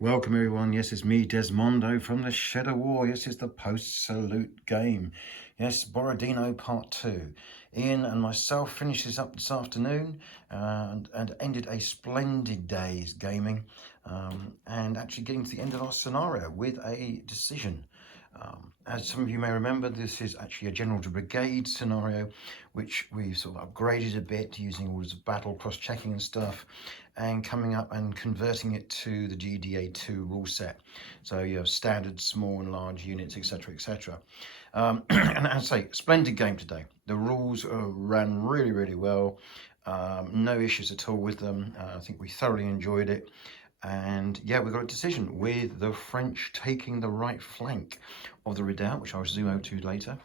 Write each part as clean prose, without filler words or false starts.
Welcome everyone, yes it's me Desmondo from the Shed of War, yes it's the post-salute game, yes Borodino part 2. Ian and myself finished this up this afternoon and ended a splendid day's gaming and actually getting to the end of our scenario with a decision. As some of you may remember, this is actually a general to brigade scenario, which we've sort of upgraded a bit using orders of battle, cross-checking and stuff, and coming up and converting it to the GDA2 rule set. So you have standard, small and large units, etc, etc. And as I say, splendid game today. The rules ran really well. No issues at all with them. I think we thoroughly enjoyed it. And yeah, we got a decision with the French taking the right flank of the redoubt, which I'll zoom over to later,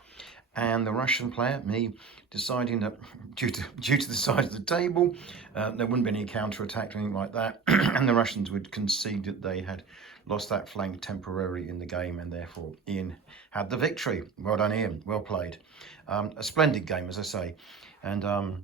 and the Russian player, me, deciding that due to the size of the table, there wouldn't be any counter-attack or anything like that, and the Russians would concede that they had lost that flank temporarily in the game, and therefore Ian had the victory. Well done, Ian. Well played. A splendid game, as I say, and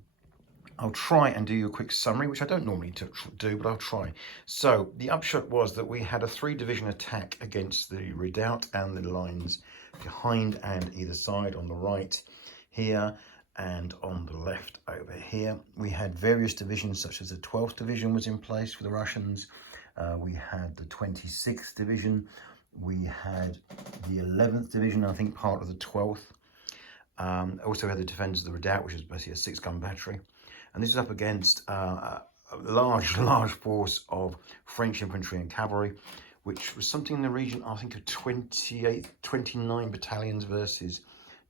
I'll try and do you a quick summary, which I don't normally do, but I'll try. So the upshot was that we had a 3-division attack against the redoubt and the lines behind and either side, on the right here and on the left over here. We had various divisions, such as the 12th Division was in place for the Russians. We had the 26th Division. We had the 11th Division, I think part of the 12th. Also had the defenders of the redoubt, which is basically a 6-gun battery. And this is up against a large force of French infantry and cavalry, which was something in the region, I think, of 29 battalions versus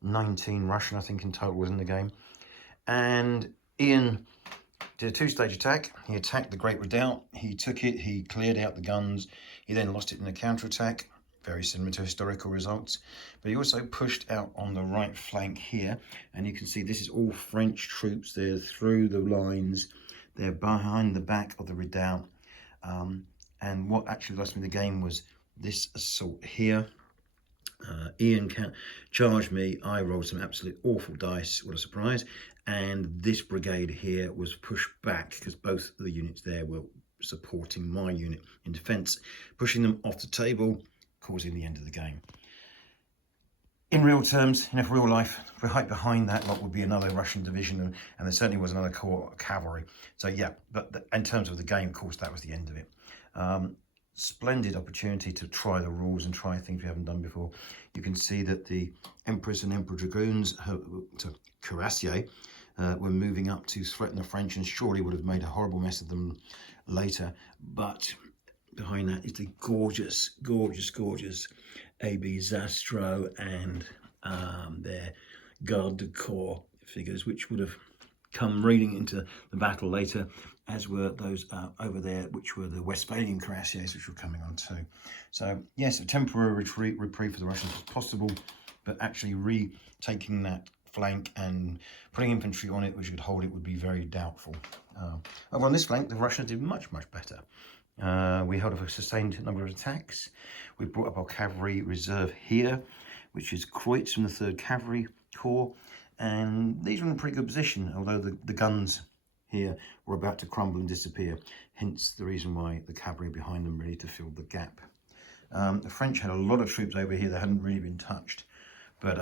19 Russian, I think, in total was in the game. And Ian did a 2-stage attack. He attacked the Great Redoubt. He took it. He cleared out the guns. He then lost it in a counterattack. Very similar to historical results. But he also pushed out on the right flank here. And you can see this is all French troops. They're through the lines. They're behind the back of the redoubt. And what actually lost me the game was this assault here. Ian charged me. I rolled some absolute awful dice. What a surprise. And this brigade here was pushed back because both of the units there were supporting my unit in defence, pushing them off the table, causing the end of the game. In real terms, for real life, right behind that lot would be another Russian division, and there certainly was another corps of cavalry. So yeah, but in terms of the game, of course, that was the end of it. Splendid opportunity to try the rules and try things we haven't done before. You can see that the Empress and Emperor Dragoons to Cuirassier were moving up to threaten the French, and surely would have made a horrible mess of them later. But behind that is the gorgeous AB Zastro and their Garde du Corps figures, which would have come reading into the battle later, as were those over there, which were the Westphalian cuirassiers, which were coming on too. So yes, a temporary reprieve for the Russians was possible, but actually retaking that flank and putting infantry on it which could hold it would be very doubtful. Over on this flank, the Russians did much better. We held off a sustained number of attacks. We brought up our cavalry reserve here, which is Kreutz from the 3rd Cavalry Corps, and these were in a pretty good position, although the guns here were about to crumble and disappear, hence the reason why the cavalry behind them ready to fill the gap. The French had a lot of troops over here that hadn't really been touched, but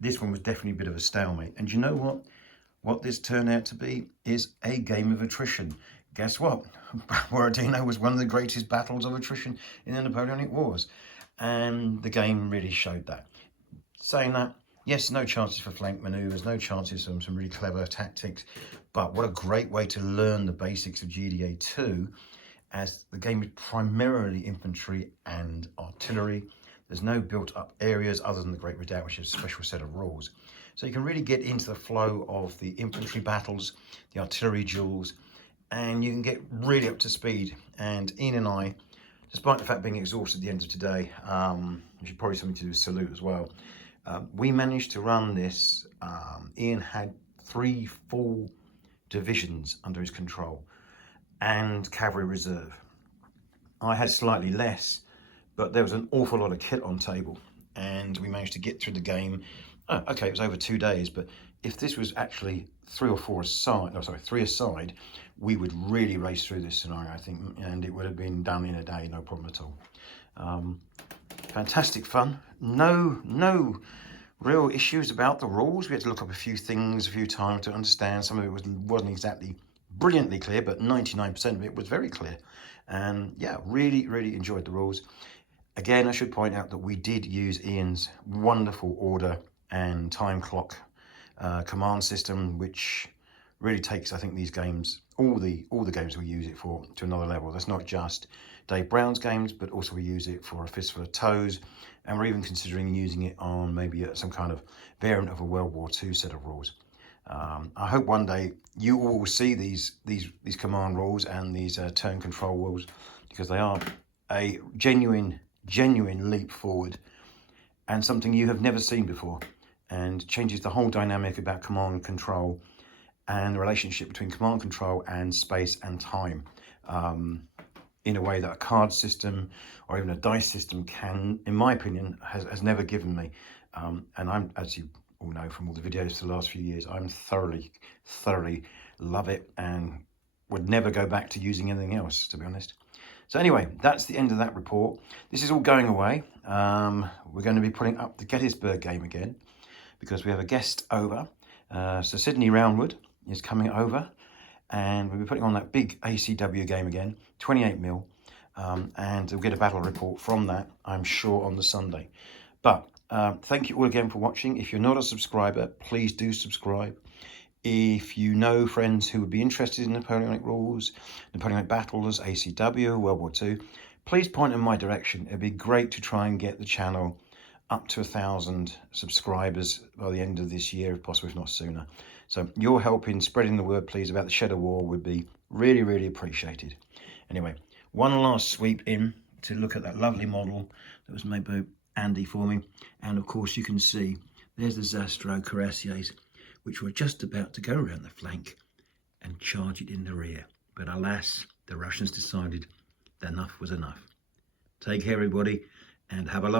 this one was definitely a bit of a stalemate. And you know what? What this turned out to be is a game of attrition. Guess what? Borodino was one of the greatest battles of attrition in the Napoleonic Wars, and the game really showed that. Saying that, yes, no chances for flank manoeuvres, no chances for some really clever tactics, but what a great way to learn the basics of GDA2, as the game is primarily infantry and artillery. There's no built-up areas other than the Great Redoubt, which is a special set of rules. So you can really get into the flow of the infantry battles, the artillery duels, and you can get really up to speed. And Ian and I, despite the fact being exhausted at the end of today, which is probably something to do with salute as well, we managed to run this. Ian had 3 full divisions under his control and cavalry reserve. I had slightly less, but there was an awful lot of kit on table, and we managed to get through the game. Okay, it was over 2 days, but if this was actually three or four aside, no, sorry, three aside, we would really race through this scenario, I think, and it would have been done in a day, no problem at all. Fantastic fun. No real issues about the rules. We had to look up a few things a few times to understand. Some of it wasn't exactly brilliantly clear, but 99% of it was very clear. And yeah, really enjoyed the rules. Again, I should point out that we did use Ian's wonderful order and time clock command system, which really takes, I think, these games, all the games we use it for, to another level. That's not just Dave Brown's games, but also we use it for A Fistful of Toes, and we're even considering using it on maybe some kind of variant of a World War II set of rules. I hope one day you all will see these command rules and these turn control rules, because they are a genuine leap forward and something you have never seen before, and changes the whole dynamic about command and control and the relationship between command control and space and time, in a way that a card system or even a dice system can, in my opinion, has never given me. And I'm, as you all know from all the videos for the last few years, I'm thoroughly love it and would never go back to using anything else, to be honest. So anyway, that's the end of that report. This is all going away. We're going to be putting up the Gettysburg game again, because we have a guest over. So Sydney Roundwood is coming over, and we'll be putting on that big ACW game again, 28mm, and we'll get a battle report from that, I'm sure, on the Sunday. But thank you all again for watching. If you're not a subscriber, please do subscribe. If you know friends who would be interested in Napoleonic rules, Napoleonic battles, ACW, World War II, please point in my direction. It'd be great to try and get the channel up to 1,000 subscribers by the end of this year, if possible, if not sooner. So your help in spreading the word, please, about the Shed of War would be really appreciated. Anyway, one last sweep in to look at that lovely model that was made by Andy for me. And of course, you can see there's the Zastro Cuirassiers, which were just about to go around the flank and charge it in the rear. But alas, the Russians decided that enough was enough. Take care, everybody, and have a lovely